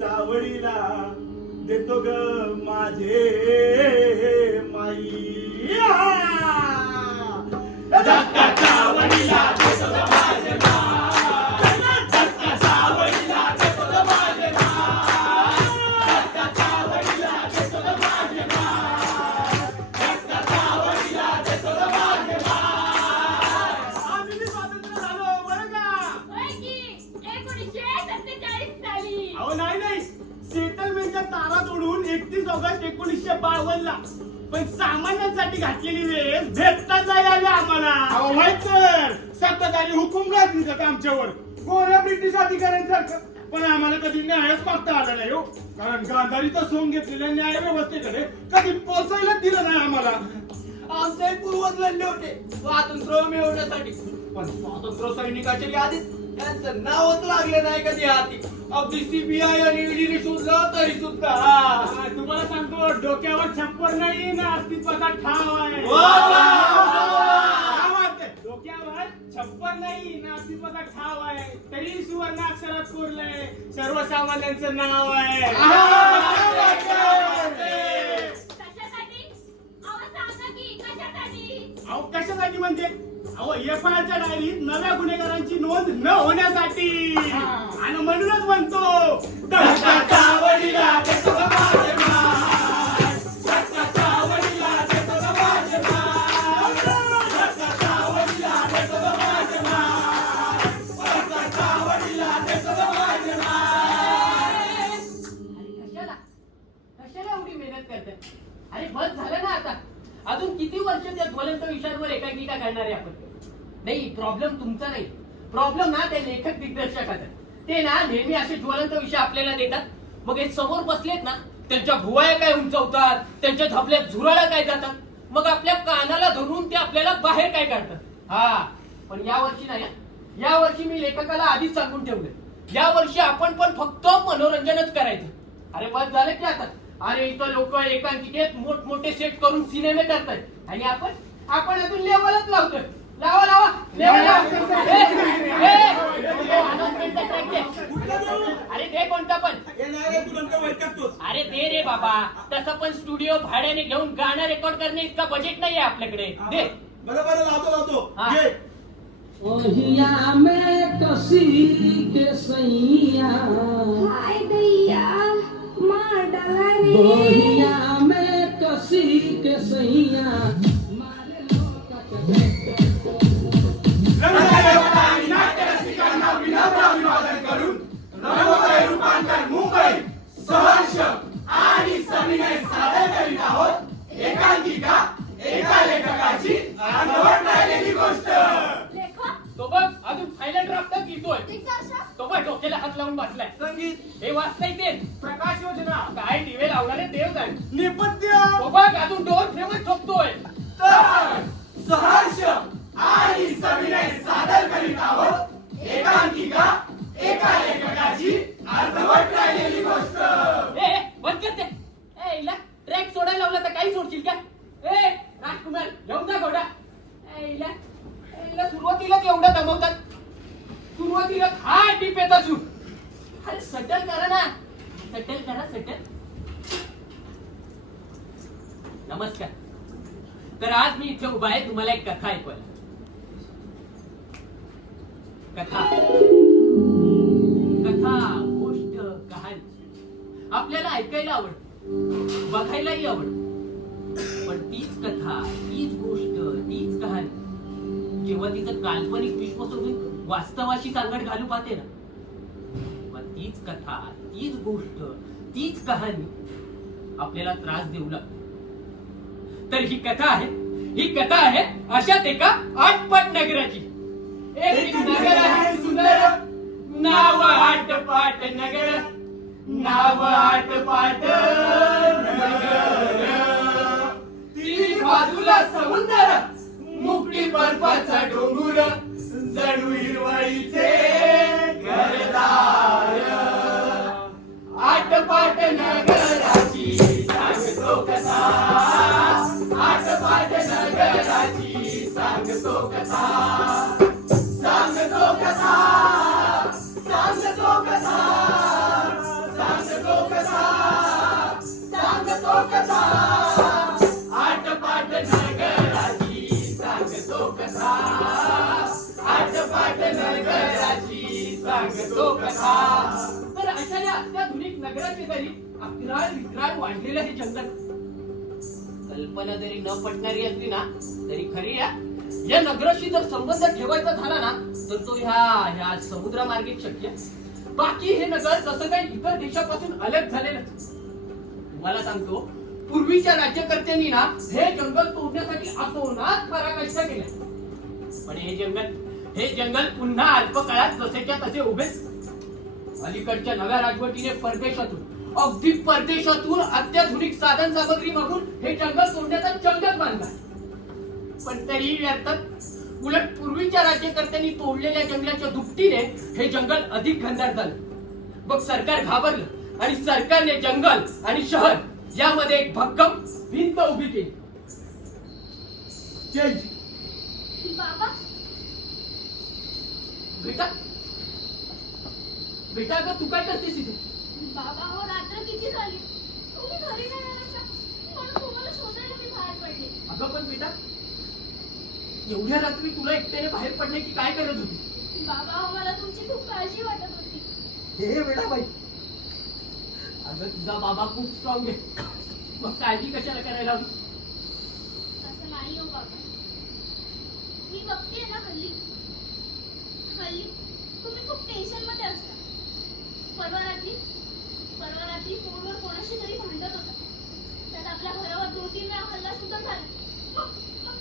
चावडीला देतो ग माझे माई धक्का चावडीला देतो ग माझे माई धक्का चावडीला देतो ग माझे माई धक्का चावडीला देतो ग माझे माई धक्का चावडीला देतो ग माझे माई आम्ही स्वातंत्र्य झालो बरं का होय की 1947 साली. अहो नाही सेटलमेंटच्या तारा तोडून 31 ऑगस्ट 1952 ला पण सामान्यांसाठी घातलेली वेळ भेटता जाईल आम्हाला. अहो माहित तर सत्ताधारी हुकूम गाजवितात आमच्यावर कोण्या ब्रिटिश अधिकाऱ्यांसारखं. पण आम्हाला कधी न्यायच मागता आला नाही हो. कारण गांधारीचा सोंग घेतलेल्या न्याय व्यवस्थेकडे कधी पोचायला दिलं नाही आम्हाला. आमचे पूर्वज लढले होते स्वातंत्र्य मिळवण्यासाठी पण स्वातंत्र्य सैनिकाच्या यादीत त्यांचं नावच लागलं नाही कधी हाती. अगदी सीबीआय आणि ईडीने शोधलं तरी सुद्धा. तुम्हाला सांगतो डोक्यावर छप्पर नाही ना अस्तित्वाचा ठाव आहे. डोक्यावर छप्पर नाही ना अस्तित्वाचा ठाव आहे तरी सुवर्ण अक्षरात कोरलंय सर्वसामान्यांचं नाव आहे. कशासाठी? अहो सांगा की कशासाठी? अहो कशासाठी म्हणजे अहो एफआयआरच्या डायरीत नव्या गुन्हेगारांची नोंद न होण्यासाठी. आणि म्हणूनच म्हणतो धक्का चावडीला देतो ग माझे माय धक्का चावडीला देतो ग माझे माय धक्का चावडीला देतो ग माझे माय धक्का चावडीला देतो ग माझे माय. कशाला एवढी मेहनत करताय? अरे बस झालं ना आता. अजून किती वर्ष त्या ज्वलंत विषयांवर एकांकिका करणार आहे आपण? नाही, प्रॉब्लेम तुमचा नाही, प्रॉब्लेम ना त्या लेखक दिग्दर्शकाचा. ते ना नेहमी असे ज्वलंत विषय आपल्याला देतात. मग हे समोर बसलेत ना त्यांच्या भुवया काय उंचवतात, त्यांच्या धपल्यात झुराळा काय जातात, मग आपल्या कानाला धरून ते आपल्याला बाहेर काय काढतात. हा पण या वर्षी नाही. या वर्षी मी लेखकाला आधीच सांगून ठेवलं, या वर्षी आपण पण फक्त मनोरंजनच करायचं. अरे बस झालं की आता. अरे इथं लोक एकांकिकेत मोठमोठे सेट करून सिनेमे करतायत आणि आपण अजून लेवलच लावतोय. लावा लावा लेवल लावा. अरे दे कोणता पण. अरे दे रे बाबा. तसं पण स्टुडिओ भाड्याने घेऊन गाणं रेकॉर्ड करणे इतका बजेट नाहीये आपल्याकडे. दे. बरोबर लावतो ओहिया में कसी के सैया हाय दैया मार डाला रे. ओहिया में कसी के सैया मारे लोका नाट्यरसिकांना विनम्र अभिवादन करून रंगोदय रूपांतर मुंबई सहर्ष आणि सविनय सादर करीत आहोत एकांकिका एका लेखकाची अर्धवट राहिलेली गोष्ट. लेखक तो बघ अजून फायनल ड्राफ्ट लिहितोय. दिग्दर्शक तो बघ डोक्याला हात लावून बसलाय. संगीत हे वाचताय ते प्रकाश योजना काय दिवे लावणारे देव जाणे. नेपथ्य तो बघ अजून डोर फ्रेमच ठोकतोय. तर सहर्ष आणि सविनय सादर करीत आहोत एकांकिका एका लेखकाची अर्धवट राहिलेली गोष्ट. ए बंद कर ते. ए इला ट्रॅक सोडायला लावला तर काही सोडशील का? ए राजकुमार घेऊन जा घोडा. ए इला सुरुवातीलाच एवढं दमवतात. सुरुवातीला हा टिपेचा सूट. अरे सटल करा ना. सटल करा सटल. नमस्कार. तर आज मी इथे उभा आहे तुम्हाला एक कथा ऐकवायला. कथा गोष्ट कहाणी आपल्याला ऐकायला आवडत, बघायलाही आवडत. पण तीच कथा, तीच गोष्ट, तीच कहाणी जेव्हा तिचं काल्पनिक विश्व सोडून वास्तवाशी सांगड घालू पाहते ना, मग तीच कथा, तीच गोष्ट, तीच कहाणी आपल्याला त्रास देऊ लागते. तर ही कथा आहे अशाच एका आटपाट नगराची. एक नगर आहे सुंदर, नाव आटपाट नगर, नाव आटपाट नगर. ती बाजूला समुद्र, मुकटी बर्फाचा डोंगर, जणू हिरवळीचे घरदार. आटपाट नगराची सांगतो कथा, आटपाट नगराची सांगतो कथा, सांगतो कथा, सांगतो कथा, सांगतो तर अशा या अत्याधुनिक नगराचे जरी अकराळ विक्राळ वाढलेलं हे जंगल, कल्पना जरी न पटणारी असली ना तरी खरी या नगराशी जर संबंध ठेवायचा झाला ना तर तो ह्या समुद्रामार्गे शक्य. बाकी हे नगर जसं काही इतर देशापासून अलग झालेलं. तुम्हाला सांगतो, पूर्वीच्या राज्यकर्त्यांनी ना हे जंगल तोडण्यासाठी अतोनात पराकाष्ठा केल्या, पण हे जंगल पुन्हा अल्पकाळात जसेच्या तसे उभे. अलीकडच्या नव्या राजवटीने अगदी परदेशातून अत्याधुनिक साधन सामग्री मागून हे जंगल तोडण्याचा चंगच बांधला. पण तरीही व्यर्थच. उलट पूर्वीच्या राज्यकर्त्यांनी तोडलेल्या जंगलाच्या दुपटीने हे जंगल अधिक घनदाट झालं. मग सरकार घाबरलं आणि सरकारने जंगल आणि शहर यामध्ये एक भक्कम भिंत उभी केली. चेंज. बाबा बेटा अगं तू काय करतेस इथे? बाबा हो रात्र किती झाली, तुम्ही घरी नाही आलात का? म्हणून तुम्हाला शोधायला मी बाहेर पडले. अगं पण बेटा, एवढ्या रात्री तुला एकट्याने बाहेर पडण्याची काय करत होती? बाबा हो मला तुमची खूप काळजी वाटत होती. हे बेटा बाई, अगं तुझा बाबा खूप स्ट्रॉंग आहे, मग काळजी कशाला करायला हवी? असं नाही हो बाबा. मी बघतेय ना हल्ली तुम्ही खूप टेन्शन मध्ये असता. परवा रात्री फोनवर कोणाशी तरी भांडत होता. त्यात आपल्या घरावर 2-3 वेळा हल्ला सुद्धा झाला. मग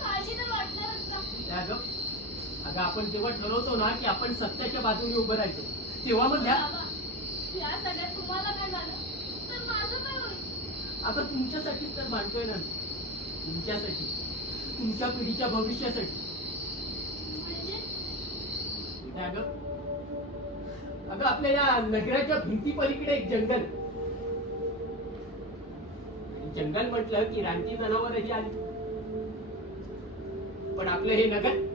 काळजी तर वाटणारच ना. अगं आपण तेव्हा ठरवतो ना की आपण सत्याच्या बाजूने उभं राहायचो, तेव्हा मग बाबा या सगळ्यात तुम्हाला काय झालं तर माझं काय होईल? आपण तुमच्यासाठीच तर मांडतोय ना, तुमच्यासाठी, तुमच्या पिढीच्या भविष्यासाठी. म्हणजे अगं आपल्या या नगराच्या भिंती पलीकडे एक जंगल. जंगल म्हटलं की रानटी जनावरही आली. पण आपलं हे नगर,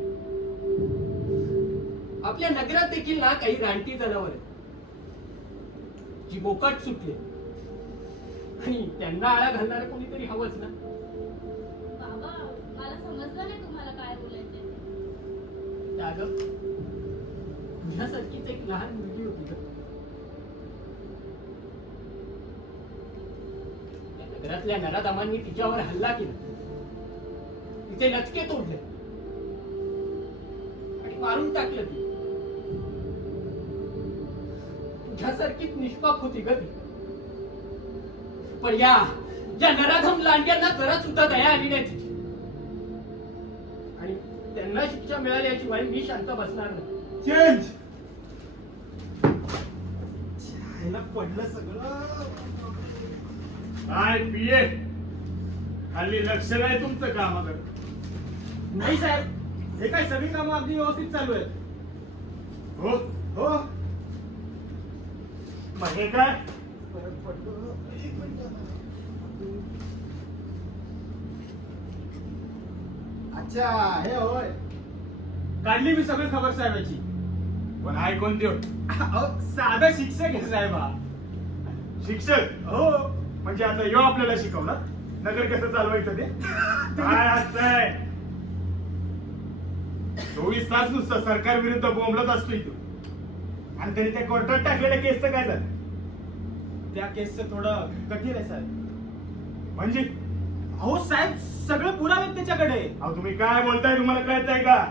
आपल्या नगरात देखील ना काही रानटी जनावर आहेत जी मोकाट सुटले आणि त्यांना आळा घालणारं कोणीतरी हवंच ना. बाबा मला समजलं नाही तुम्हाला काय बोलायचंय ते. अगं तुझ्यासारखीच एक लहान मुलगी होती ग. त्या नगरातल्या नराधमांनी तिच्यावर हल्ला केला, तिचे लचके तोडले आणि मारून टाकलं. ती तुझ्यासारखीच निष्पाप होती ग ती. पण या नराधम लांडग्यांना जरा सुद्धा दया आली नाही तिची, आणि त्यांना शिक्षा मिळाल्याशिवाय मी शांत बसणार नाही. चेंज. छायला पडलं सगळं. काय पिये, हल्ली लक्ष नाही तुमचं कामाकडे. नाही साहेब, हे काय सगळी कामं अगदी व्यवस्थित चालू आहेत. हो हो. मग हे काय परत पडलं. एक मिनिट. अच्छा हे होय, काढली मी सगळी खबर साहेबाची. पण ऐकून देऊ, साधा शिक्षक आहे साहेब हा. शिक्षक हो, म्हणजे आता यो आपल्याला शिकवणार नगर कसं चालवायचं ते. काय असतंय, 24 तास नुसतं सरकार विरुद्ध बोंबलत असतो इथं. आणि तरी त्या कोर्टात टाकलेल्या केसचं काय झालं? त्या केसचं थोडं कठीण आहे साहेब. म्हणजे अहो साहेब सगळे पुरावे त्याच्याकडे. अहो तुम्ही काय बोलताय, तुम्हाला कळतंय का?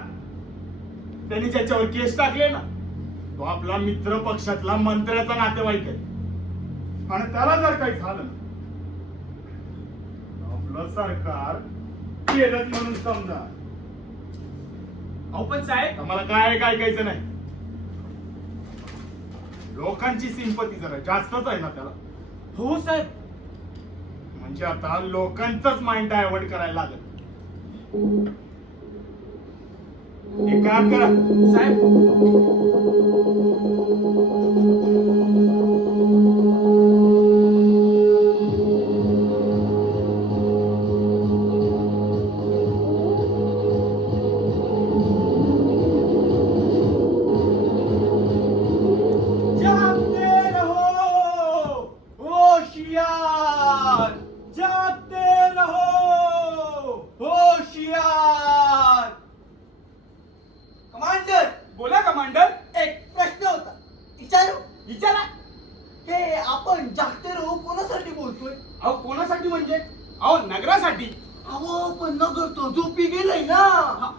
त्यांनी ज्याच्यावर केस टाकले ना तो आपला मित्र पक्षातला मंत्र्याचा नातेवाईक आहे. आणि त्याला जर काही झालं आपलं सरकार केलं म्हणून समजा. अहो पण साहेब आम्हाला काय ऐकायचं नाही. लोकांची सिंपती जरा जास्तच आहे ना त्याला. हो साहेब, म्हणजे आता लोकांचंच माइंड डायव्हर्ट करायला लागेल. एक काम करा साहेब, अरे आपण जागते राहू कोणासाठी बोलतोय? अहो कोणासाठी म्हणजे अहो नगरासाठी. अहो पण नगर तो झोपी गेलंय ना.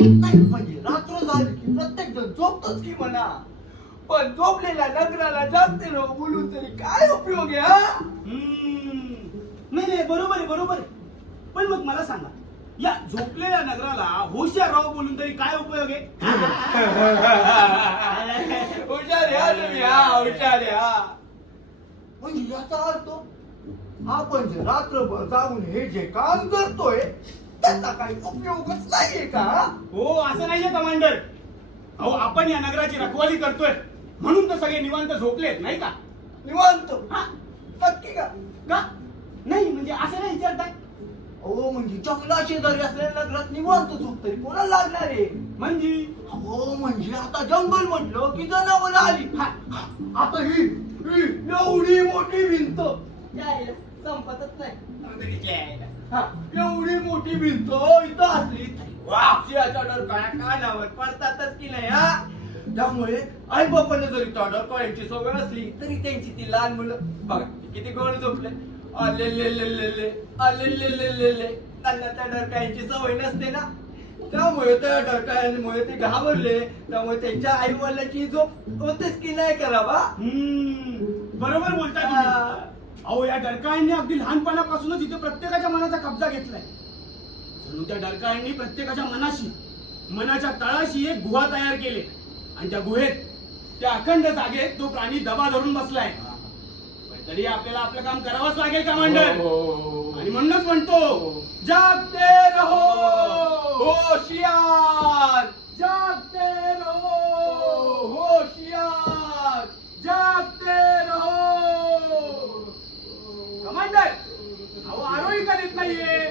नाही म्हणजे रात्र झाली की प्रत्येक जण झोपतोच की म्हणा. पण झोपलेल्या नगराला जागते राहू बोलून तरी काय उपयोग आहे हा? नाही नाही बरोबर आहे बरोबर आहे. पण मग मला सांगा या झोपलेल्या नगराला होशियार राव बोलून तरी काय उपयोग आहे? हुशार या तुम्ही हा हुशार या. म्हणजे याचा अर्थ आपण जे रात्रभर जाऊन हे जे काम करतोय त्याचा काही उपयोगच नाहीये का? हो असं नाहीये कमांडर. अहो आपण या नगराची रखवाली करतोय म्हणून तर सगळे निवांत झोपलेत नाही का? निवांत हा नक्की का? का नाही म्हणजे असं नाही विचारताय. अहो म्हणजे जंगला शेजारी असलेल्या नगरात निवांत झोप तरी कोणाला लागणार आहे? म्हणजे अहो म्हणजे आता जंगल म्हटलं की जनावर आली. आता ही एवढी मोठी भिंत यायला संपतच नाही. एवढी मोठी भिंत इथं असली तरी वापशियाच्या डरकाळ्या कानावर पडतातच की नाही हा? त्यामुळे आई बापाने जरी त्या डरकाळ्यांची सवय असली तरी त्यांची ती लहान मुलं बघा किती गोड झोपले. आलेलेलेलेले आलेलेलेलेले त्यांना त्या डरकाळ्यांची सवय नसते ना. त्यामुळे त्या डरकाळ्यांमुळे ते घाबरले. त्यामुळे त्यांच्या आई वडिलांची झोप होतेच की नाही करावा. बरोबर बोलता तुम्ही. अहो या डरकाळ्यांनी अगदी लहानपणापासूनच इथे प्रत्येकाच्या मनाचा कब्जा घेतलाय. जणू त्या डरकाळ्यांनी प्रत्येकाच्या मनाच्या तळाशी एक गुहा तयार केली आणि त्या गुहेत त्या अखंड जागेत तो प्राणी दबा धरून बसलाय. पण तरी आपल्याला आपलं काम करावंच लागेल कमांडर. आणि म्हणूनच म्हणतो जागते रहो होशियार. जागते रहो होशियार. जागते रहो. कमांडर अहो आरोही का देत नाहीये?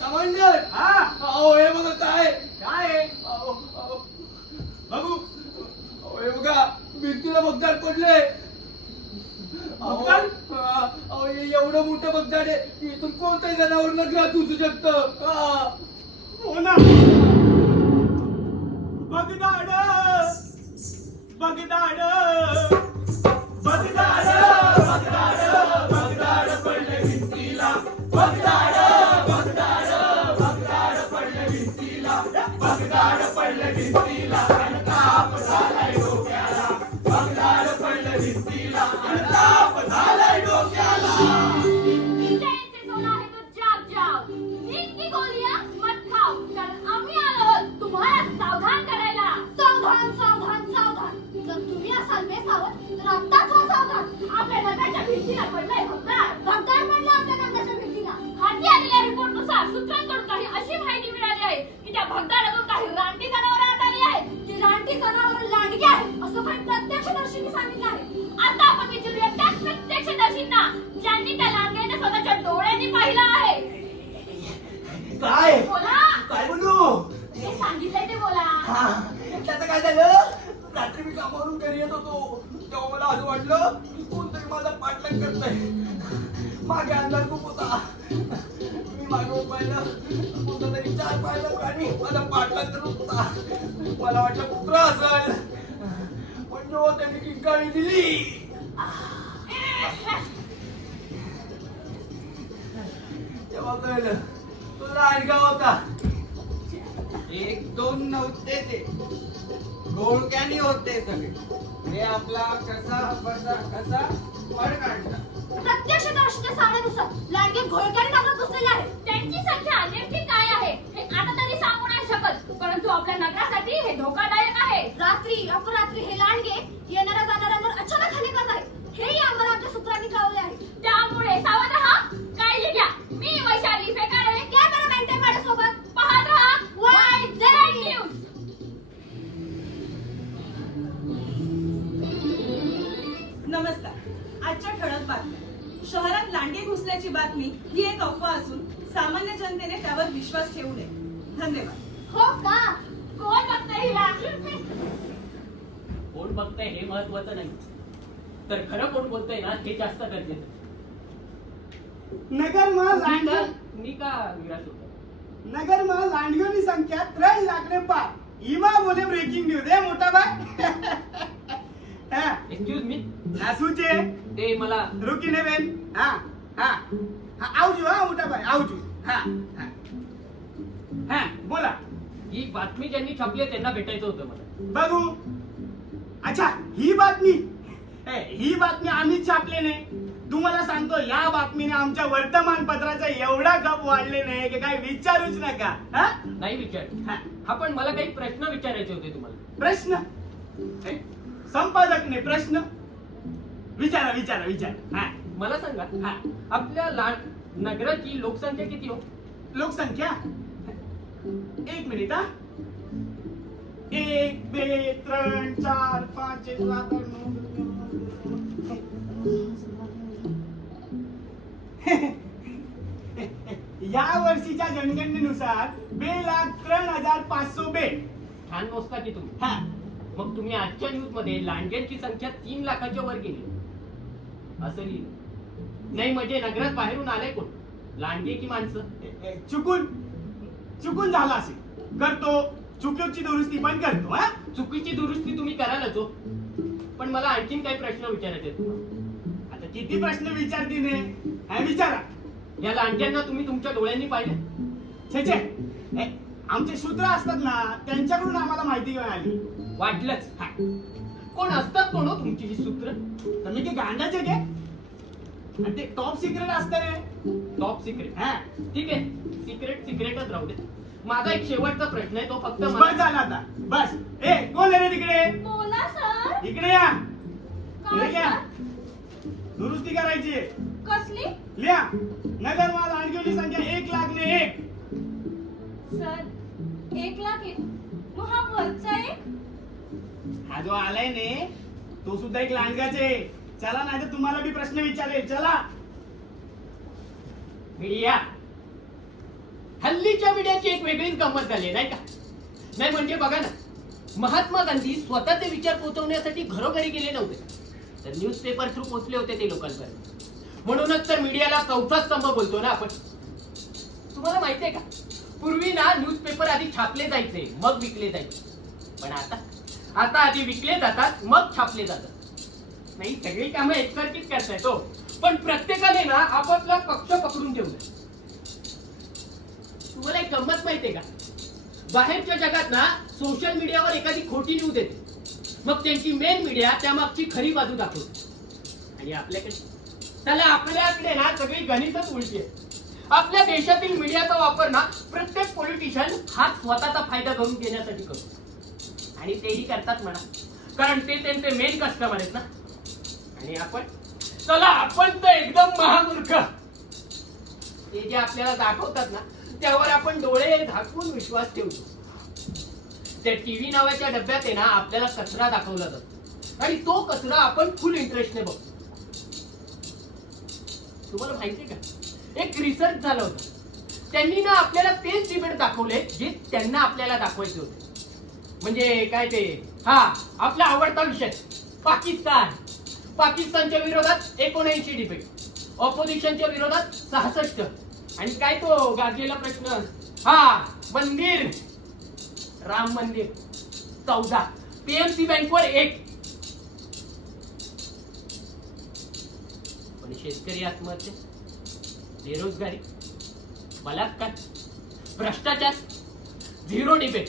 कमांडर हा अहो हे बघा काय काय आहे? बघू. अहो हे बघा भिंतीला बगदाड पडले. बगदाड? अहो हे एवढं मोठं बगदाड आहे की इथून कोणतंही जनावर नगरात घुसू शकतं. हो ना. बगदाड बगदाड बगदाड बगदाड बगदाड पडले भिंतीला. बगदाड बगदाड बगदाड पडले भिंतीला. बगदाड पडले भिंतीला आणि ताप झालाय डोक्याला. बगदाड पडले भिंतीला आणि ताप झालाय डोक्याला. चैन से सोना है तो जाग जाओ. नींद की गोलियां मत खाओ कारण आम्ही आलो आहोत तुम्हाला सावधान करायला. सावधान सावधान सावधान. जर तुम्ही असाल बेसावध तर आत्ताच हो सावधान. आपल्या नगराच्या भिंतीला पडलाय भगदाड. भगदाड पडला आपल्या नगराच्या भिंतीला. हाती आलेल्या रिपोर्टनुसार सूत्रांकडून काही अशी माहिती मिळाली आहे की त्या भगदाडातून काही रानटी जनावरं आत आली आहेत. ती रानटी जनावरं लांडगी आहेत असं काही प्रत्यक्षदर्शींनी सांगितलं आहे. आता आपण विचारूया त्या प्रत्यक्षदर्शींना ज्यांनी त्या लांडग्यांना स्वतःच्या डोळ्यांनी पाहिलं आहे. काय बोला. काय बोलू? ते सांगितलंय ते बोला. त्याचं काय झालं? रात्री मी कामावरून घरी येत होतो तेव्हा मला असं वाटलं की कोणतरी माझा पाठलाग करतंय. मागे अंधार खूप होता. मी मागे पाहिलं कोणतं तरी 4 पायाचा प्राणी माझा पाठलाग करत होता. मला वाटलं कुत्रा असेल पण जेव्हा त्याने किंकाळी दिली तेव्हा कळलं तो लांडगा होता. 1-2 नव्हते ते घोळक्यानी होते सगळे. हे आपला कसा पड काढला. प्रत्यक्षदर्शीच्या सांगण्यानुसार लांडगे घोळक्याने नगरात घुसलेले आहेत. त्यांची संख्या नेमकी काय आहे हे आता तरी सांगू नाही शकत परंतु आपल्या नगरासाठी हे धोकादायक आहे. रात्री अपरात्री हे लांडगे येणाऱ्या जाणाऱ्यांवर अचानक हल्ले करत आहेत. हेही आम्हाला आमच्या सूत्रांनी कळवले आहे. त्यामुळे सावध राहा. काळजी घ्या. मी वैशाली फेकारे कॅमेरामॅन ते माझ्यासोबत पाहत राहा YZ न्यूज. नमस्कार. आजच्या ठळक बातम्या. शहरात लांडगे घुसल्याची बातमी ही एक अफवा असून सामान्य जनतेने त्यावर विश्वास ठेवू नये. धन्यवाद. हो का? कोण बघतंय हिला? कोण बघतंय हे महत्वाचं नाही तर खरं कोण बोलतंय ना हे जास्त गरजेचं. नगर में लांडग मी का निराश होतो? नगर में लांडगियों की संख्या 3 लाख ने पार. ईमा बोले ब्रेकिंग न्यूज है मोटा भाई. Excuse me. ના શું છે ते मला रुकीने बेन हा हा हा आवजू हा मोठा भाई आवजू हा हा हा बोला ही बातमी ज्यांनी छापली आहे त्यांना भेटायचं होतं मला. बघू अच्छा ही बातमी आम्ही छापले नाही. तुम्हाला सांगतो या बातमीने आमच्या वर्तमानपत्राचा एवढा खप वाढले नाही की काय विचारूच नका. हा नाही विचार. हा. हा पण मला काही प्रश्न विचारायचे होते तुम्हाला. प्रश्न हे? संपादकने प्रश्न विचारा विचारा विचारा. हा मला सांगा हा. आपल्या नगराची लोकसंख्या किती हो? लोकसंख्या 1 मिनिट हा 1 2 3 4 5 6 7 8 या वर्षीच्या जनगणनेनुसार 2,03,500 बेड. छान मोजता की तुम्ही. हा मग तुम्ही आजच्या न्यूज मध्ये लांडग्यांची संख्या 3 लाखाच्या वर गेली असं लिहिलं. नाही म्हणजे नगरात बाहेरून आले कोण? लांडगे की माणसं? चुकून झाला असेल करतो. चुकीची दुरुस्ती पण करतो. हा चुकीची दुरुस्ती तुम्ही करालच हो. पण मला आणखीन काही प्रश्न विचारायचे आहेत तुम्हाला. आता किती प्रश्न विचारतीने हा विचारा. या लांडग्यांना तुम्ही तुमच्या डोळ्यांनी पाहिले? छे आमचे सूत्र असतात ना त्यांच्याकडून आम्हाला माहिती मिळाली. वाटलंच. हा कोण असतात कोण हो तुमची ही सूत्र? तर मी ते गांडाचे घे आणि ते टॉप सिक्रेट असतं रे. Top secret. हा ठीक आहे, सिक्रेटच राहू दे. माझा एक शेवटचा प्रश्न आहे, तो फक्त बस मला झाला आता बस. कोण आहे रे तिकडे? बोला सर. इकडे या. काय इकडे या. सर? दुरुस्ती करायची आहे. कसली? लिहा नगर माल आणखीची संख्या 1,01,000. सर 1,00,000. मग हा वरचा एक? हा जो आलाय ने तो सुद्धा एक लांडगाच आहे. चला नाही तर तुम्हाला बी प्रश्न विचारेल. चला मीडिया. हल्लीच्या मीडियाची एक वेगळीच गंमत झाली नाही का? नाही म्हणजे बघा ना, महात्मा गांधी स्वतःचे विचार पोहोचवण्यासाठी घरोघरी गेले नव्हते, तर न्यूजपेपर थ्रू पोहोचले होते ते लोकांपर्यंत. म्हणूनच तर मीडियाला चौथा स्तंभ बोलतो ना आपण. तुम्हाला माहितीये का, पूर्वी ना न्यूजपेपर आधी छापले जायचे मग विकले जायचे. पण आता आधी विकले जातात मग छापले जातात. नाही सगळी कामं एकसारखीच करतायत हो, पण प्रत्येकाने ना आपापला पक्ष पकडून ठेवलाय. तुम्हाला एक गंमत माहितीये का, बाहेरच्या जगात ना सोशल मीडियावर एखादी खोटी न्यूज येते, मग त्यांची मेन मीडिया त्या मागची खरी बाजू दाखवते. आणि आपल्याकडे ना सगळी गणितच उलटी आहे. आपल्या देशातील मीडियाचा वापर ना प्रत्येक पॉलिटिशियन हा स्वतःचा फायदा करून घेण्यासाठी करतो. आणि तेही करतात म्हणा, कारण ते त्यांचे मेन कस्टमर आहेत ना. आणि आपण तर एकदम महामूर्ख. ते जे आपल्याला दाखवतात ना त्यावर आपण डोळे झाकून विश्वास ठेवतो. त्या टीव्ही नावाच्या डब्यात आहे ना आपल्याला कचरा दाखवला जातो आणि तो कचरा आपण फुल इंटरेस्टने बघतो. तुम्हाला माहितीये का, एक रिसर्च झालं होतं. त्यांनी ना आपल्याला तेच डिबेट दाखवले जे त्यांना आपल्याला दाखवायचे होते. म्हणजे काय ते, हा आपला आवडता विषय पाकिस्तानच्या विरोधात 79 डिबेट, ऑपोजिशनच्या विरोधात 66. आणि काय तो गाजलेला प्रश्न, हा मंदिर राम मंदिर 14, पीएमसी बँकवर 1. पण शेतकरी आत्महत्या, बेरोजगारी, बलात्कार, भ्रष्टाचार 0 डिबेट.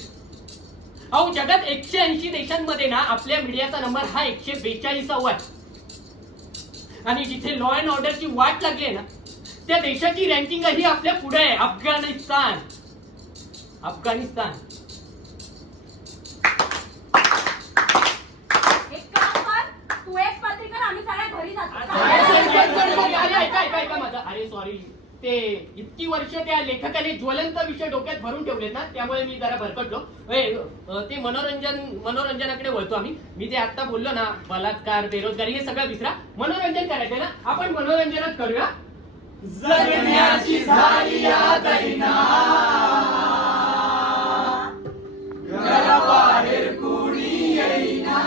अहो जगात 180 देशांमध्ये ना आपल्या मीडियाचा नंबर हा 142वा आहे. आणि जिथे लॉ अँड ऑर्डरची वाट लागली आहे ना त्या देशाची रँकिंग ही आपल्या पुढे आहे. अफगाणिस्तान. एक काम कर, तू एक पत्रिका आम्ही सगळ्या घरी जातो. ऐका माझा. अरे सॉरी, ते इतकी वर्ष त्या लेखकाने ज्वलंत विषय डोक्यात भरून ठेवले ना त्यामुळे मी जरा भरकटलो. ते मनोरंजनाकडे वळतो आम्ही. मी जे आता बोललो ना, बलात्कार, बेरोजगारी हे सगळं विसरा. मनोरंजन करायचंय ना, आपण मनोरंजनच करूया. जगण्याची झाली दैना, घराबाहेर कुणी येईना.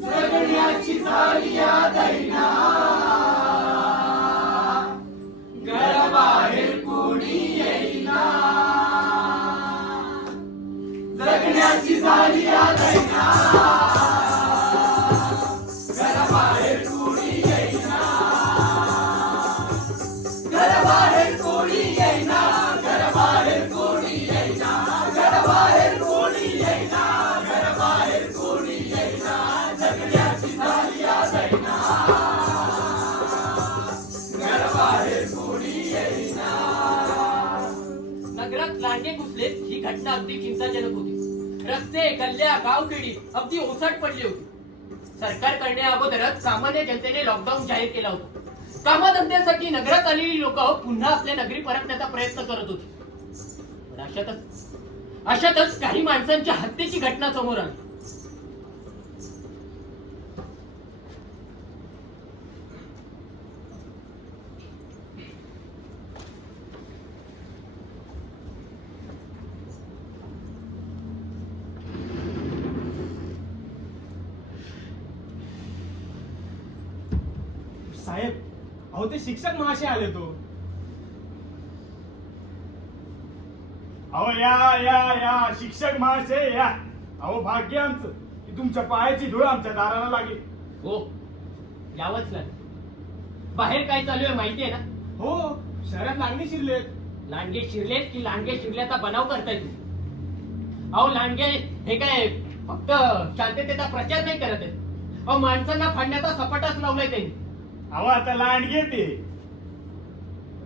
जगण्याची झाली दैना, घराबाहेर कुणी येईना. जगण्याची झाली दैना, नगरात लांडगे घुसलेत ही घटना अगदी चिंताजनक होती. रस्ते गल्ल्या गावखेडी अगदी ओसाट पडली होती. सरकार करण्या अगोदरच सामान्य जनतेने लॉकडाऊन जाहीर केला होता. कामधंद्यासाठी नगरात आलेली लोक पुन्हा आपल्या नगरी परतण्याचा प्रयत्न करत होती. पण अशातच काही माणसांच्या हत्येची घटना समोर आली. साहेब, अहो ते शिक्षक महाशय आले तो. अहो या या या शिक्षक महाशय या. अहो भाग्य आमचं की तुमच्या पायाची धूळ आमच्या दाराला लागली. हो, यावंच लागेल. बाहेर काय चालू आहे माहितीये ना? हो, शहरात लांडगे शिरलेत. लांडगे शिरलेत की लांडगे शिरल्याचा बनाव करताय तुम्ही? अहो लांडगे हे काय फक्त शांततेचा प्रचार नाही करत आहेत. अहो माणसांना फाडण्याचा सपाटाच लावलाय त्यांनी. अहो आता लांडगे ते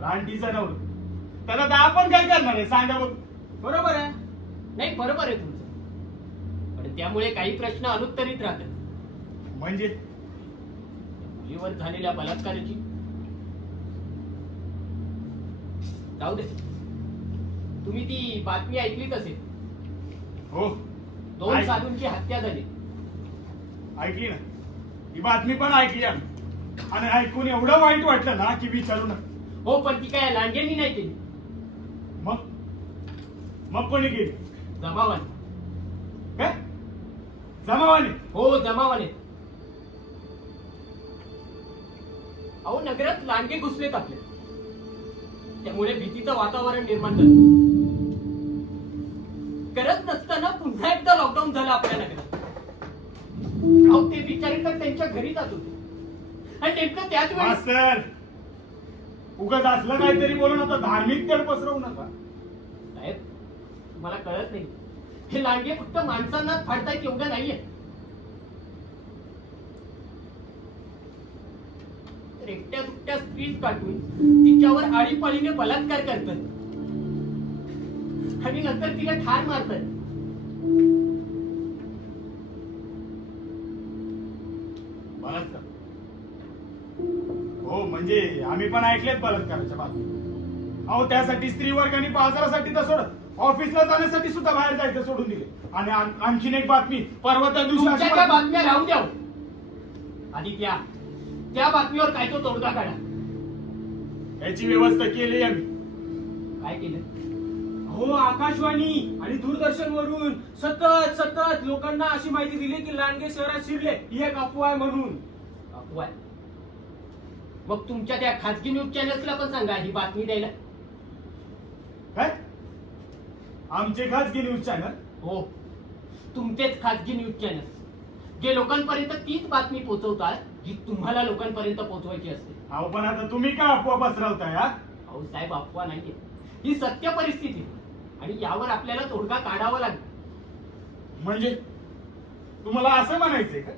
रानटीचा नवरा, त्याला तर आपण काय करणार आहे सांगा बघ. बरोबर आहे. नाही बरोबर आहे तुमचं, पण त्यामुळे काही प्रश्न अनुत्तरित राहतात. म्हणजे मुलीवर झालेल्या बलात्काराची जाऊ दे. तुम्ही ती बातमी ऐकलीच असेल. हो 2 साधूंची हत्या झाली. ऐकली ना, ही बातमी पण ऐकली आम्ही. आणि ऐकून एवढं वाईट वाटलं ना की विचारू नका. हो, पण ती काय लांडग्यांनी नाही केली, मग मग कोणी केली? जमावाने. काय जमावाने? हो जमावाने. अहो नगरात लांडगे घुसलेत आपले, त्यामुळे भीतीचं वातावरण निर्माण झालं. करत नसताना पुन्हा एकदा लॉकडाऊन झालं आपल्या नगरात. अहो ते बिचारे तर त्यांच्या घरी जात होते आणि नेमकं त्याच वेळी. मास्तर, उगाच असलं काहीतरी बोलून आता धार्मिक तेढ पसरवू नका. साहेब तुम्हाला कळत नाही, हे लांडगे फक्त माणसांना फाडतायत एवढं नाहीये. एकट्या दुकट्या स्त्रीज काढून तिच्यावर आळीपाळीने बलात्कार करतात आणि नंतर तिला ठार मारतात. बलात्कार? हो म्हणजे आम्ही पण ऐकलेत बलात्काराच्या बातमी. अहो त्यासाठी स्त्री वर्गाने बाजारासाठी तर सोड, ऑफिसला जाण्यासाठी सुद्धा बाहेर जायचं सोडून दिले. आणि आणखीन एक बातमी परवा त्या दिवशी तुमच्या अशी त्या बातम्या राहू द्या. आधी त्या बातमीवर काय तो तोडगा काढा. याची व्यवस्था केली आम्ही. काय केलं? हो, आकाशवाणी आणि दूरदर्शन वरून सतत लोकांना अशी माहिती दिली की लांडगे शहरात शिरले, ही एक अफवा आहे म्हणून. अफवा आहे? मग तुमच्या त्या खाजगी न्यूज चॅनल्सला पण सांगा ही बातमी द्यायला. काय आमचे खासगी न्यूज चॅनल? हो, तुमचेच खाजगी न्यूज चॅनल जे लोकांपर्यंत तीच बातमी पोहोचवतात जी तुम्हाला लोकांपर्यंत पोहोचवायची असते. अहो पण आता तुम्ही का अफवा पसरवताय? अहो साहेब, अफवा नाहीये, ही सत्य परिस्थिती आणि यावर आपल्याला तोडगा काढावा लागेल. म्हणजे तुम्हाला असं म्हणायचंय का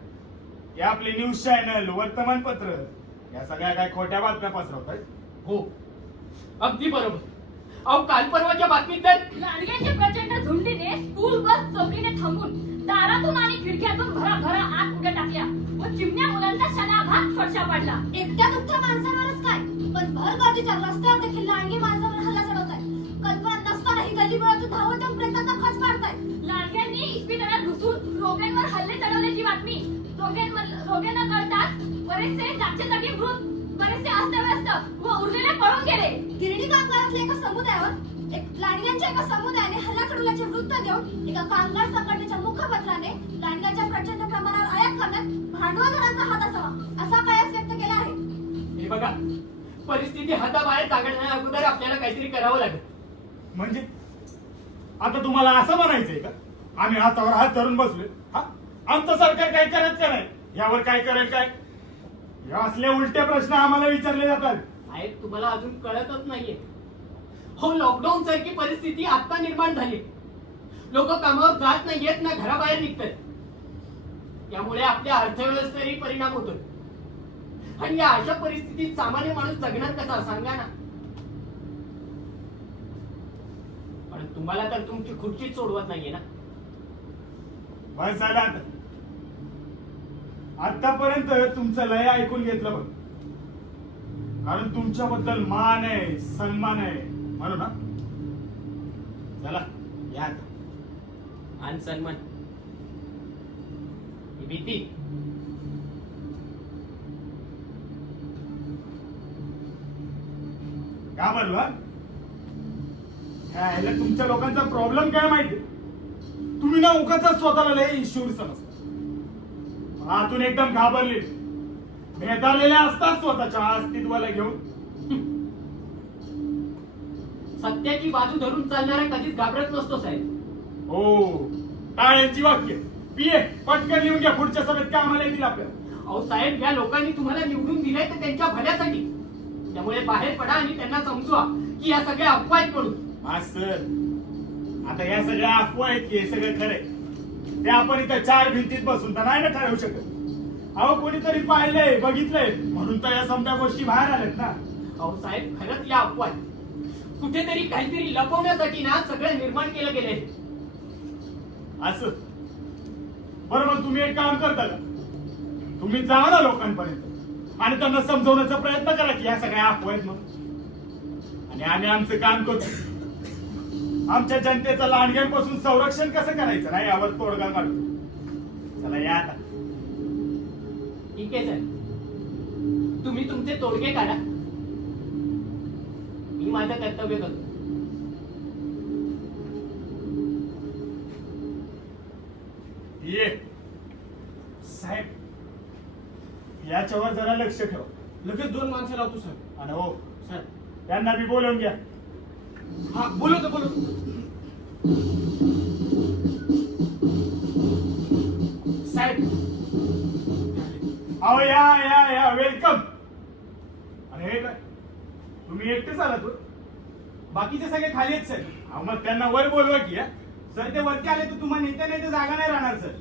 की आपले न्यूज चॅनल, वर्तमानपत्र या सगळ्या काय खोट्या बातम्या पसरवतायत? हो, अगदी बरोबर. अहो काल परवाच्या बातमीत तर लांडग्यांच्या प्रचंड झुंडीने स्कूल बस चौकीने थांबून दारातून आणि खिडक्यातून भराभरा आत उड्या टाकल्या व चिमण्या मुलांचा शनाघात फडशा पाडला. एकट्या दुःख्या माणसांवरच काय, पण भर गर्दीच्या रस्त्यावर देखील लांडगे माणसावर हल्ला चढवताय. कल्पना नसतानाही गल्लीबोळातून धावत येऊन प्रेताचा खच पाडताय. लांडग्यांनी इस्पितळात घुसून रोग्यांवर हल्ले चढवल्याची बातमी रोग्यांना कळताच बरेचसे जागच्या जागी मृत, बरेचसे अस्तव्यस्त व उरलेले पळून गेले. गिरणी कामगारातल्या एका समुदायावर लांडग्यांच्या एका समुदायाने हल्ला चढवल्याचे वृत्त देऊन एका कामगार संघटनेच्या मुखपत्राने लांडग्यांच्या प्रचंड प्रमाणावर आयात करण्यात भांडवलदारांचा हात असावा असा कयास व्यक्त केला आहे. हे बघा, परिस्थिती हाताबाहेर काढण्या अगोदर आपल्याला काहीतरी करावं लागेल. म्हणजे आता तुम्हाला असं म्हणायचंय का आम्ही हातावर हात धरून बसलोय? हा, आमचं सरकार काय करत का नाही, यावर काय करेल काय? हे असले उलटे प्रश्न आम्हाला विचारले जातात. साहेब तुम्हाला अजून कळतच नाहीये. हो लॉकडाऊन सारखी परिस्थिती आता निर्माण झाली. लोक कामावर जात नाहीयेत ना घराबाहेर निघतात. त्यामुळे आपल्या अर्थव्यवस्थेवरही परिणाम होतोय. आणि या अशा परिस्थितीत सामान्य माणूस जगणार कसा सांगा ना. पण तुम्हाला तर तुमची खुर्चीच सोडवत नाहीये ना. बस झालं आता. आतापर्यंत तुमचं लय ऐकून घेतलं बघ. कारण तुमच्याबद्दल मान आहे, सन्मान आहे म्हणून ना. चला या आता. मान सन्मान ही भीती. का म्हणला ह्याला तुमच्या लोकांचा प्रॉब्लेम काय माहिती. तुम्ही ना उगाच स्वतःला लय शूर समजता. आतून एकदम घाबरले भेदारलेल्या असतात स्वतःच्या अस्तित्वाला घेऊन. सत्याची बाजू धरून चालणारा कधीच घाबरत नसतो साहेब. हो टाळ्यांची वाक्य पिये पटकन लिहून घ्या. पुढच्या सभेत कामाला येतील आपल्याला. अहो साहेब या लोकांनी तुम्हाला निवडून दिलंय तर त्यांच्या भल्यासाठी. त्यामुळे बाहेर पडा आणि त्यांना समजवा की या सगळ्या अफवा आहेत म्हणून. सर आता या सगळ्या अफवा आहेत की हे सगळं खरंय ते आपण इथं चार भिंतीत बसून तर नाही ना ठरवू शकत. अहो कोणीतरी पाहिलंय बघितलंय म्हणून तर या समजा गोष्टी बाहेर आल्यात ना. अहो साहेब खरंच या अफवा आहेत. कुठेतरी काहीतरी लपवण्यासाठी ना सगळं निर्माण केलं गेलंय. असं बरं मग तुम्ही एक काम करता का. तुम्ही जा ना लोकांपर्यंत आणि त्यांना समजवण्याचा प्रयत्न करा की या सगळ्या अफवा आहेत म्हणून. आणि आम्ही आमचं काम करतो. आमच्या जनतेचं लांडग्यांपासून संरक्षण कसं करायचं नाही यावर तोडगा काढतो. चला या आता. ठीक आहे साहेब तुम्ही तुमचे तोडगे काढा. मी माझं कर्तव्य करतो. ये साहेब याच्यावर जरा लक्ष ठेवा. लगेच 2 माणसं लावतो सर. आणि हो सर त्यांना बी बोलवून घ्या. हा बोलवतो. साहेब अहो या या या वेलकम. आणि हे काय तुम्ही एकटेच आलात हो? बाकीचे सगळे खाली आहेत सर. अहो मग त्यांना वर बोलवा की. सर ते वरती आले तर तुम्हाला नेत्या नाही तर जागा नाही राहणार सर.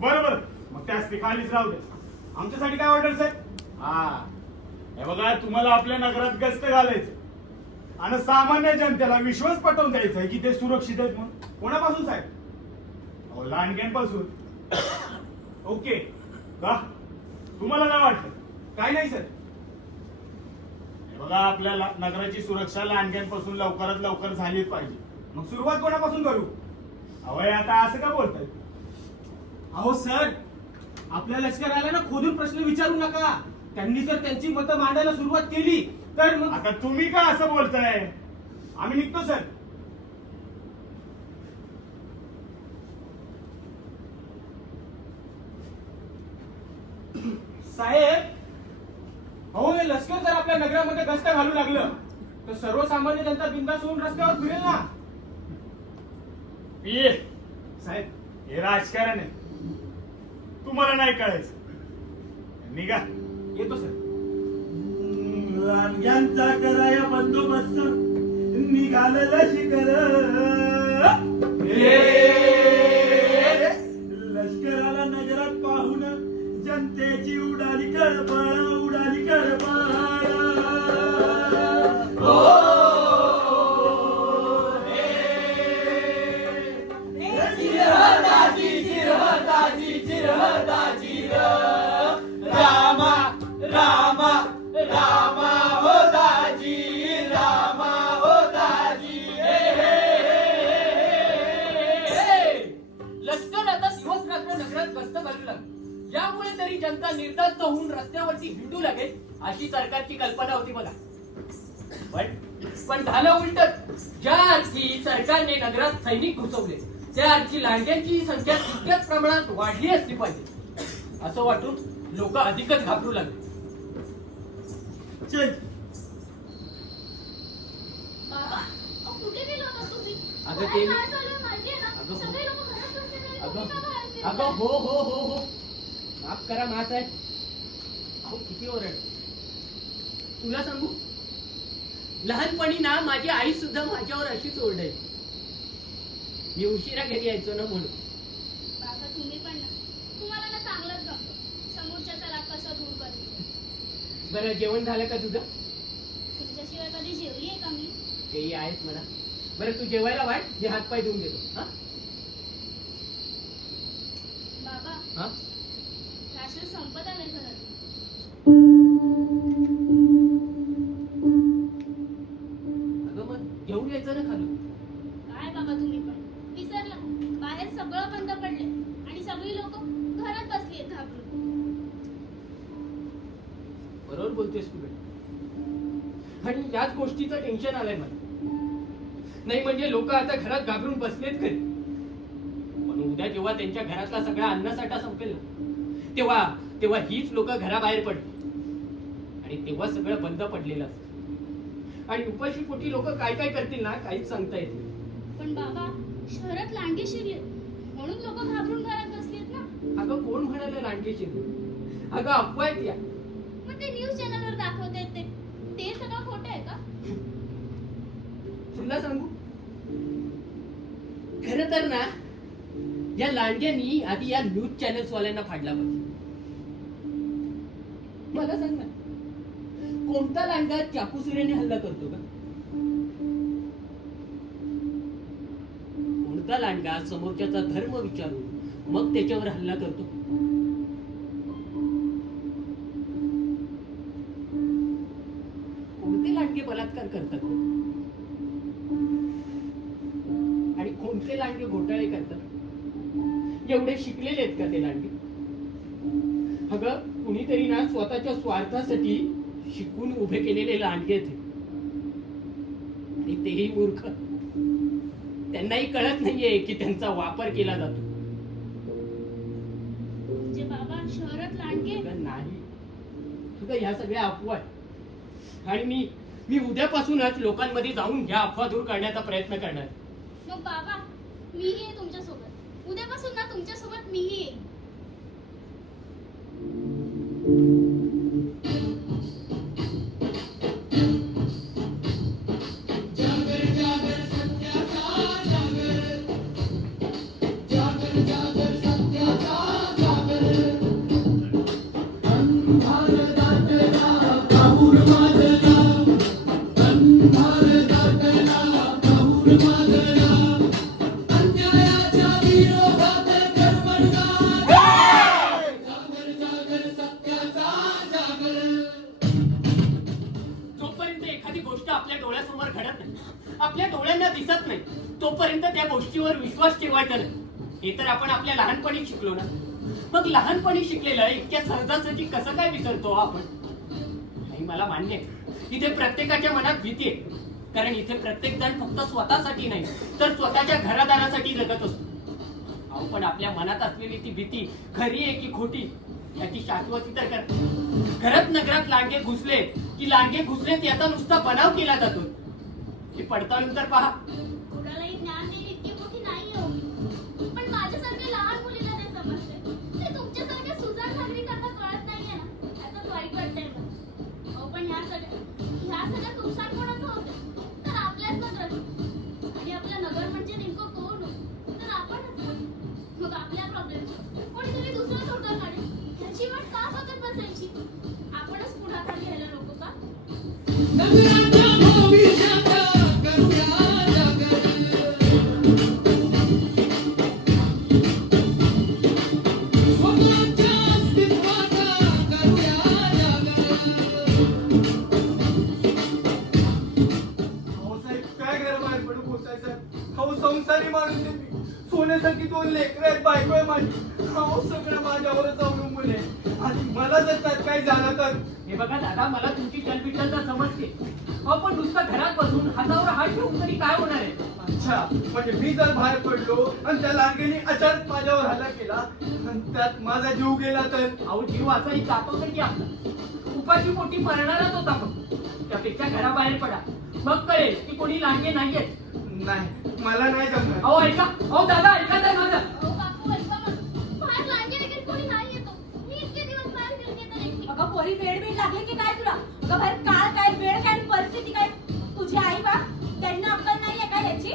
बरोबर मग त्याच ते खालीच राहू दे. आमच्यासाठी काय ऑर्डर सर. हा हे बघा तुम्हाला आपल्या नगरात गस्त घालायचं आणि सामान्य जनतेला विश्वास पटवून द्यायचा आहे की ते सुरक्षित आहेत म्हणून. कोणापासून साहेब. अहो लांडग्यांपासून. ओके का तुम्हाला काय वाटतं. काय नाही सर. हे बघा आपल्या नगराची सुरक्षा लांडग्यांपासून लवकरात लवकर झालीच पाहिजे. मग सुरुवात कोणापासून करू. अहो आता असं का बोलताय. अहो सर आपल्या लष्कराला ना खोदून प्रश्न विचारू नका. त्यांनी जर त्यांची मतं मांडायला सुरुवात केली तर मग. आता तुम्ही का असं बोलताय. आम्ही निघतो सर. साहेब अहो हे लष्कर जर आपल्या नगरामध्ये गस्त घालू लागलं तर सर्वसामान्य जनता बिंदास होऊन रस्त्यावर फिरेल ना. पिये साहेब हे राजकारण आहे. तुम्हाला नाही कळायचं. निघा. येतो सर. लांडग्यांचा कराया बंदोबस्त निघालेला शिखर. लष्कराला नगरात पाहून जनतेची उडाली कळबळ. उडाली कळबळ. रामा रामा रामा हो दाजी. रामा हो दाजी. लष्कर आता दिवस रात्र नगरात गस्त घालू लागले. यामुळे तरी जनता निर्धास्त होऊन रस्त्यावरती हिंडू लागेल अशी सरकारची कल्पना होती बघा. पण झालं उलट. ज्या अर्थी सरकारने नगरात सैनिक घुसवले त्या अर्थी लांडग्यांची संख्या तितक्याच प्रमाणात वाढली असली पाहिजे असं वाटून लोक अधिकच घाबरू लागले. बाबा अहो, कुठे गेला होता तुम्ही. अगं, काय ते- काय चालू आहे माहितीये ना. अगं, हो. सगळे लोक घरात बसलेले आहेत. अगं तुम्ही का बाहेर फिरताय? अगं हो हो हो हो माफ करा माफ आहे. अहो किती ओरड. तुला सांगू, लहानपणी ना माझी आई सुद्धा माझ्यावर अशीच ओरडायची. मी उशिरा घरी यायचो ना म्हणून. बाबा तुम्ही पण ना, तुम्हाला ना चांगलंच जमतं समोरच्याचा राग कसा दूर करायचा. बरं, जेवण झालं का तुझं? तुमच्याशिवाय कधी जेवली आहे का मी? तेही आहेच म्हणा. बरं, तू जेवायला वाट, मी हातपाय धुवून देतो. हा बाबा हा राशन संपत आलंय घरात. अगं मग घेऊन यायचं ना खाली. काय बाबा तुम्ही पण विसरला, बाहेर सगळं बंद पडले आणि सगळी लोक घरात बसली आहेत घाबरून. बरोबर बोलतेस तू बेटा. आणि याच गोष्टीचं टेन्शन आलंय मला. नाही म्हणजे लोक आता घरात घाबरून बसलेत घरी, पण उद्या जेव्हा त्यांच्या घरातला सगळा अन्नसाठा संपेल ना, तेव्हा हीच लोक घराबाहेर पडतील आणि तेव्हा सगळं बंद पडलेलं असतं. आणि उपाशी पोटी लोक काय काय करतील ना, काहीच सांगता येत नाही. पण बाबा शहरात लांडगे शिरले म्हणून लोक घाबरून घरात बसलेत ना. अगं कोण म्हणाले लांडगे शिरले? अगं अफवा आहेत या. मग ते न्यूज चॅनलवर दाखवतायत ते सगळं खोटं आहे का? तुला सांगू, खरं तर ना या लांडग्यांनी आधी या न्यूज चॅनल्स वाल्यांना फाडला पाहिजे. मला सांग ना, कोणता लांडगा चाकूसुऱ्याने हल्ला करतो का? कोणता लांडगा समोरच्याचा धर्म विचारून मग त्याच्यावर हल्ला करतो? कोणते लांडगे बलात्कार करतात आणि कोणते लांडगे घोटाळे करतात? एवढे शिकलेले आहेत का ते लांडगे? अगं कुणीतरी ना स्वतःच्या स्वार्थासाठी शिकून उभे केलेले लांडगे आहेत आणि तेही मूर्ख. त्यांनाही कळत नाहीये की त्यांचा वापर केला जातो. म्हणजे बाबा शहरात लांडगे अगं नाही, अगं ह्या सगळ्या अफवा आहेत. आणि मी उद्यापासूनच लोकांमध्ये जाऊन ह्या अफवा दूर करण्याचा प्रयत्न करणार. मग बाबा मीही आहे तुमच्यासोबत. उद्यापासून ना तुमच्यासोबत मीही आहे. जोपर्यंत एखादी गोष्ट आपल्या डोळ्यासमोर घडत नाही, आपल्या डोळ्यांना दिसत नाही, तोपर्यंत त्या गोष्टीवर विश्वास ठेवायचा नाही. हे तर आपण आपल्या लहानपणी शिकलो ना. मग लहानपणी शिकलेलं इतक्या सहजासहजी कसं काय विसरतो आपण? नाही, मला मान्य आहे इथे प्रत्येकाच्या मनात भीती आहे, कारण इथे प्रत्येक जण फक्त स्वतःसाठी नाही तर स्वतःच्या घरादारासाठी जगत असतो. अहो पण आपल्या मनात असलेली ती भीती खरी आहे की खोटी याची शाश्वती तर कर. घरात नगरात लांडगे घुसले की लांडगे घुसलेत याचा नुसता बनाव केला जातो. हे पडताळून तर पहा. कुणालाही ज्ञान देणे इतकी मोठी नाही हो. पण माझ्यासारख्या लहान मुलीला ते समजते. ते तुमच्यासारख्या सुजाण नागरिकांना कळत नाहीये ना, याचाच वाईट वाटतंय मला. अहो पण ह्या सगळ्या नुकसान कोणाचं होतं? तर आपल्याच नगराचं. आणि आपलं नगर म्हणजे नेमकं कोण हो? तर आपणच. मग आपल्या प्रॉब्लेमचं कोणीतरी दुसरं तोडगा काढेल ह्याची वाट का बघत बसायची? आपणच पुढाकार घ्यायला नको का? भाऊसाहेब काय घराबाहेर पडू पोचायचं? भाऊ संसारी माणूस आहे मी. सोन्यासारखी 2 लेकरं आहेत, बायको आहे माझी. भाऊ सगळं माझ्यावरच अवलंबून आहे आणि मला जर त्यात काही झालं तर? हे बघा दादा, मला तुमची चलबिचल समजते. अहो पण नुसतं घरात बसून हातावर हात ठेवून तरी काय होणार आहे? अच्छा, म्हणजे मी जर बाहेर पडलो आणि त्या लांडग्याने अचानक माझ्यावर हल्ला केला आणि त्यात माझा जीव गेला तर? अहो जीव असाही जातो तर की आपला उपाशी पोटी मरणारच होता. मग त्यापेक्षा घराबाहेर पडा, मग कळेल की कोणी लांडगे नाहीयेत. नाही, मला नाही जमणार. अहो ऐका, अहो दादा ऐका तर माझं. अहो बापू ऐका ना. बाहेर लांडगे वगैरे कोणी नाही येतो. मी इतके दिवस बाहेर फिरते तर एकटी. अगं पोरी वेळ बीड लागली की काय तुला? अगं बाहेर काळ काय वेळ काय आणि परिस्थिती काय? तुझी आई बा त्यांना अक्कल नाहीये का ह्याची?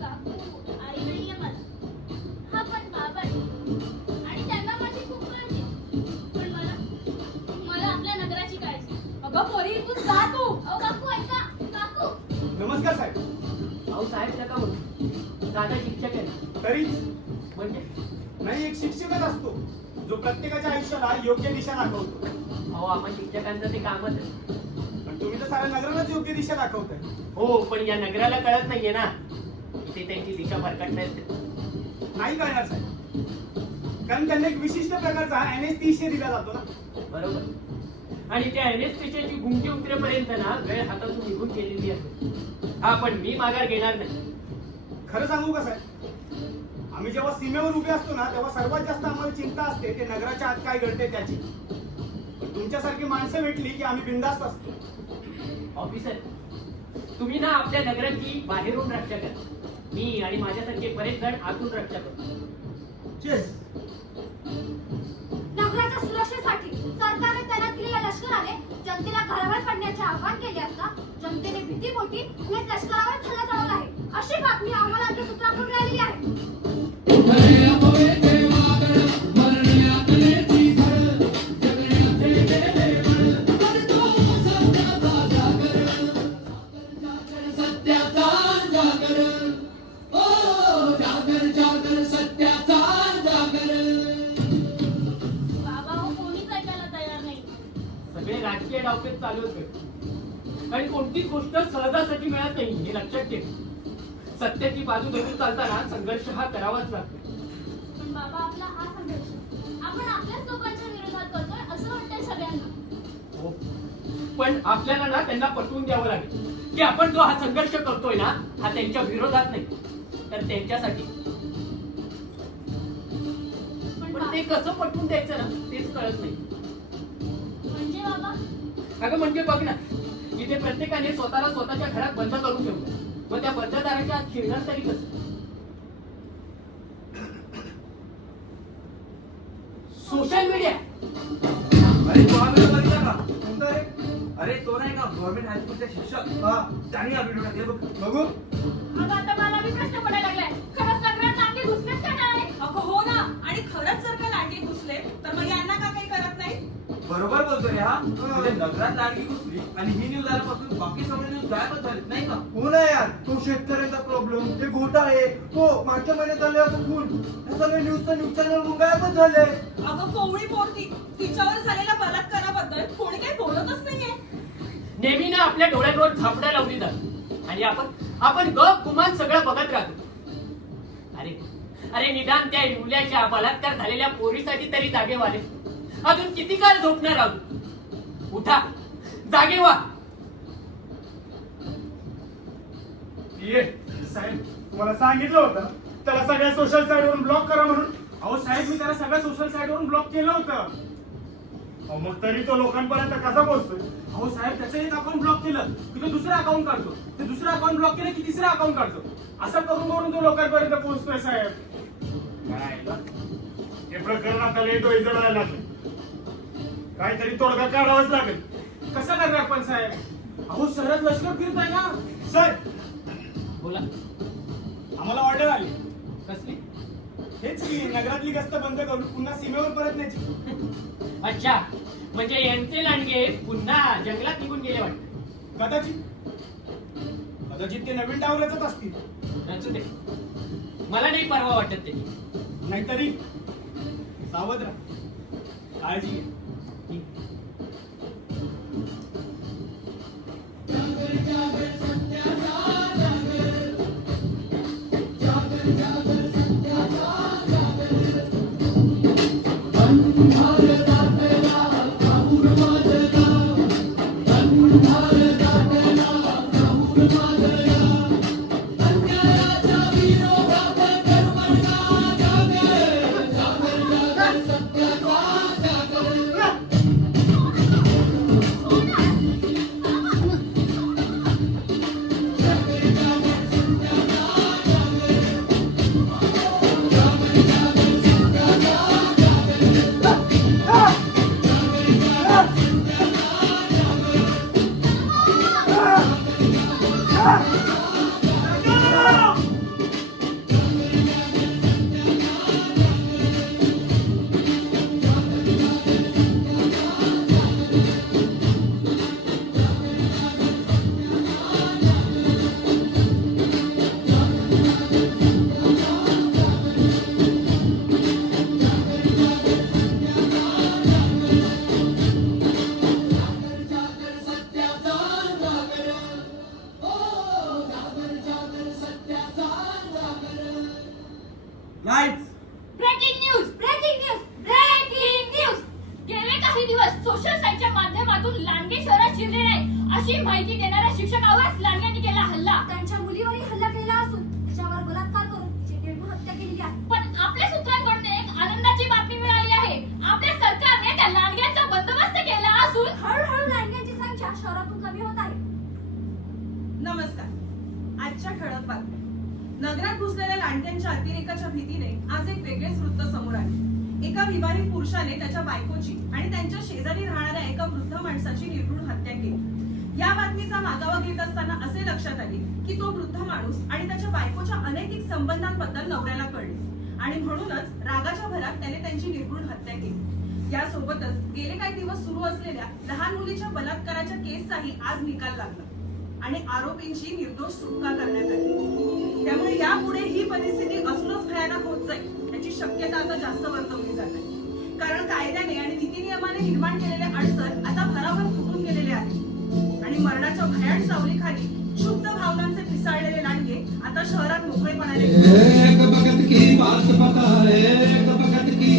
काकू आई नाहीये मला, हा पण बाबा आहे आणि त्यांना माझी खूप काळजी आहे. पण मला आपल्या नगराची काळजी. अगं पोरी तू जा तू. अहो काकू ऐका, काकू नमस्कार साहेब. अहो साहेब नका बोलू, दादा शिक्षक आहे. तरीच म्हणजे नाही, एक शिक्षकच असतो जो प्रत्येकाच्या आयुष्याला योग्य दिशा दाखवतो. अहो आम्हा शिक्षकांचं ते कामच आहे. पण तुम्ही तर साऱ्या नगरालाच योग्य दिशा दाखवताय. हो पण या नगराला कळत नाहीये ना, ते त्यांची दिशा भरकटण्यात. नाही कळणार साहेब, कारण त्यांना एक विशिष्ट प्रकारचा NS-300 दिला जातो ना. बरोबर. आणि त्या NS-300ची गुंगी उतरेपर्यंत ना वेळ हातातून निघून गेलेली असते. हा पण मी माघार घेणार नाही. खरं सांगू का साहेब, आम्ही जेव्हा सीमेवर उभे असतो ना तेव्हा सर्वात जास्त आम्हाला चिंता असते ते नगराच्या आत काय घडते त्याची. पण तुमच्यासारखी माणसं भेटली की आम्ही बिनधास्त असतो. ऑफिसर तुम्ही ना आपल्या नगराची बाहेरून रक्षा करा, मी आणि माझ्यासारखे बरेच जण आतून रक्षा करतो. नगराच्या सुरक्षेसाठी सरकारने तैनात केलेल्या लष्कराने जनतेला घरावर पडण्याचे आवाहन केले असता जनतेने भीतीपोटी उलट लष्करावर हल्ला चढवला आहे, अशी बातमी आम्हाला आमच्या सूत्राकडून मिळालेली आहे. बाबा हो कोणीच ऐकायला तयार नाही. सगळे राजकीय डावपेच चालू होते आणि कोणतीच गोष्ट सहजासाठी मिळत नाही हे लक्षात ठेव. सत्याची बाजू धरून चालताना संघर्ष हा करावाच लागतो. पण बाबा आपला हा संघर्ष आपण आपल्याच लोकांच्या विरोधात करतोय असं वाटतंय सगळ्यांना. हो. पण आपल्याला ना त्यांना पटवून द्यावं लागेल की आपण जो हा संघर्ष करतोय ना हा त्यांच्या विरोधात नाही तर त्यांच्यासाठी. पण ते कसं पटवून द्यायचं ना तेच कळत नाही. म्हणजे बाबा अगं म्हणजे बघ ना, इथे प्रत्येकाने स्वतःला स्वतःच्या घरात बंद करून ठेवलं, मग त्या बंद दाराच्या आत शिरणार तरी कसं? Social media. अरे तो हा व्हिडिओ बघितला का? कोणता रे? अरे तो नाही का गव्हर्नमेंट हायस्कूलचा शिक्षक. हा त्यांनी हा व्हिडिओ टाकले बघ. बघू. अगं आता मला बी प्रश्न पडायला लागलाय, खरंच नगरात लांडगे घुसलेत का नाही? अगं हो ना, आणि खरंच जर का लांडगे घुसले तर मग यांना का काही करत नाही? बरोबर बोलतोय हा. म्हणजे नगरात लाडकी घुसली आणि ही न्यूज आल्यापासून बाकी सगळे न्यूज गायबच झालेत नाही का? हो ना यार, तो शेतकऱ्यांचा प्रॉब्लेम, ते घोटाळे, तो मागच्या महिन्यात झाले आता खून, हे सगळे न्यूज चॅनल गायबच झाले. अगं कोवळी पोरती तिच्यावर झालेल्या बलात्काराबद्दल कोणी काही बोलतच नाहीये. नेहमी ना आपल्या डोळ्यांवर झापडा लावली जात आणि आपण गप गुमान सगळं बघत राहतो. अरे अरे निदान त्या युल्याच्या बलात्कार झालेल्या पोरीसाठी तरी जागे व्हाले. अजून किती काळ झोपणार आहोत? उठा, जागे व्हा. ये साहेब, तुम्हाला सांगितलं होतं त्याला सगळ्या सोशल साईटवरून ब्लॉक करा म्हणून. अहो साहेब, मी त्याला सगळ्या सोशल साईटवरून ब्लॉक केलं होतं. अहो मग तरी तो लोकांपर्यंत कसा पोहोचतोय? अहो साहेब, त्याचं एक अकाउंट ब्लॉक केलं की तो दुसरं अकाउंट काढतो, ते दुसरं अकाउंट ब्लॉक केलं की तिसरं अकाउंट काढतो. असं करून तो लोकांपर्यंत पोहोचतोय साहेब. काय हे प्रकरण आता लेट होईल जळायला लागलं. काहीतरी तोडगा काढावाच लागेल. कसं करणार पण साहेब? अहो शहरात लष्कर फिरत आहे ना. सर बोला. आम्हाला ऑर्डर आली. कसली? हेच की नगरातली गस्त बंद करून पुन्हा सीमेवर परतण्याची. अच्छा, म्हणजे यांचे लांडगे पुन्हा जंगलात निघून गेले वाटत. कदाचित ते नवीन डाव रचत असतील. रचू दे, मला नाही परवा वाटत त्याची. नाहीतरी सावध राहा, काळजी घ्या. साधून लांडगे शहरात शिरले नाही अशी माहिती देणाऱ्या शिक्षकावरच लांडग्यांनी केला हल्ला. त्यांच्या मुलीवरही हल्ला केला असून तिच्यावर बलात्कार करून तिची निर्घृण हत्या केलेली आहे. पण आपल्या सूत्रांकडून एक आनंदाची बातमी मिळाली आहे. आपल्या सरकारने त्या लांडग्यांचा बंदोबस्त केला असून हळूहळू लांडग्यांची संख्या शहरातून कमी होत आहे. नमस्कार. आजच्या ठळक बातम्या. नगरात घुसलेल्या लांडग्यांच्या अतिरेकाच्या भीतीने आज एक वेगळेच वृत्त समोर आले. एका विवाहित पुरुषाने त्याच्या बायकोची आणि त्यांच्या शेजारी राहणाऱ्या एका वृद्ध माणसाची निर्घृण हत्या केली. या बातमीचा मागोवा घेत असताना असे लक्षात आले की तो वृद्ध माणूस आणि त्याच्या बायकोच्या अनैतिक संबंधांबद्दल नवऱ्याला कळले आणि म्हणूनच रागाच्या भरात त्याने त्यांची निर्घृण हत्या केली. यासोबतच गेले काही दिवस सुरू असलेल्या लहान मुलीच्या बलात्काराच्या केसचाही आज निकाल लागला आणि आरोपींची निर्दोष सुटका करण्यात आली. त्यामुळे यापुढे ही परिस्थिती अजूनच भयानक होत जाईल याची शक्यता आता जास्त वर्तवली जात आहे. कारण कायद्याने आणि नीतिनियमाने निर्माण केलेले अडसर आता भराभर फुटून गेलेले आहेत आणि मरणाच्या भयान सावलीखाली क्षुब्ध भावनांचे पिसाळलेले लांडगे आता शहरात मोकळेपणाने एक वक्त की बात बता, एक वक्त की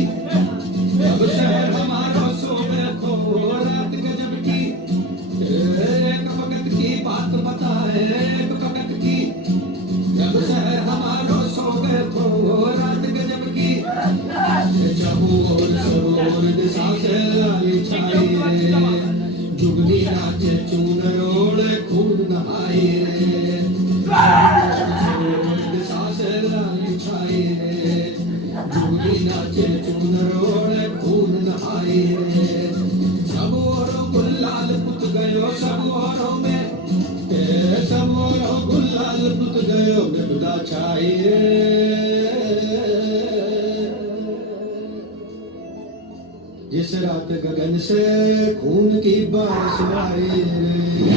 अब शहर हमारा सोए खो रात गजब की, एक वक्त की बात बता, एक वक्त की अब शहर हमारा सोए खो रात गजब की, चबूर दिशा से लाई छाई जुगनी नाचे चूनर ओढ़े खून नहाई रे, दिशा से लाई छाई रे जुगनी नाचे चूनर ओढ़े खून नहाई रे, सब ओरों गुलाल पुत गयो सब ओरों में, सब ओरों गुलाल पुत गयो बिपदा छाई रे, जिस रात गगन से खून की बारिश आई रे।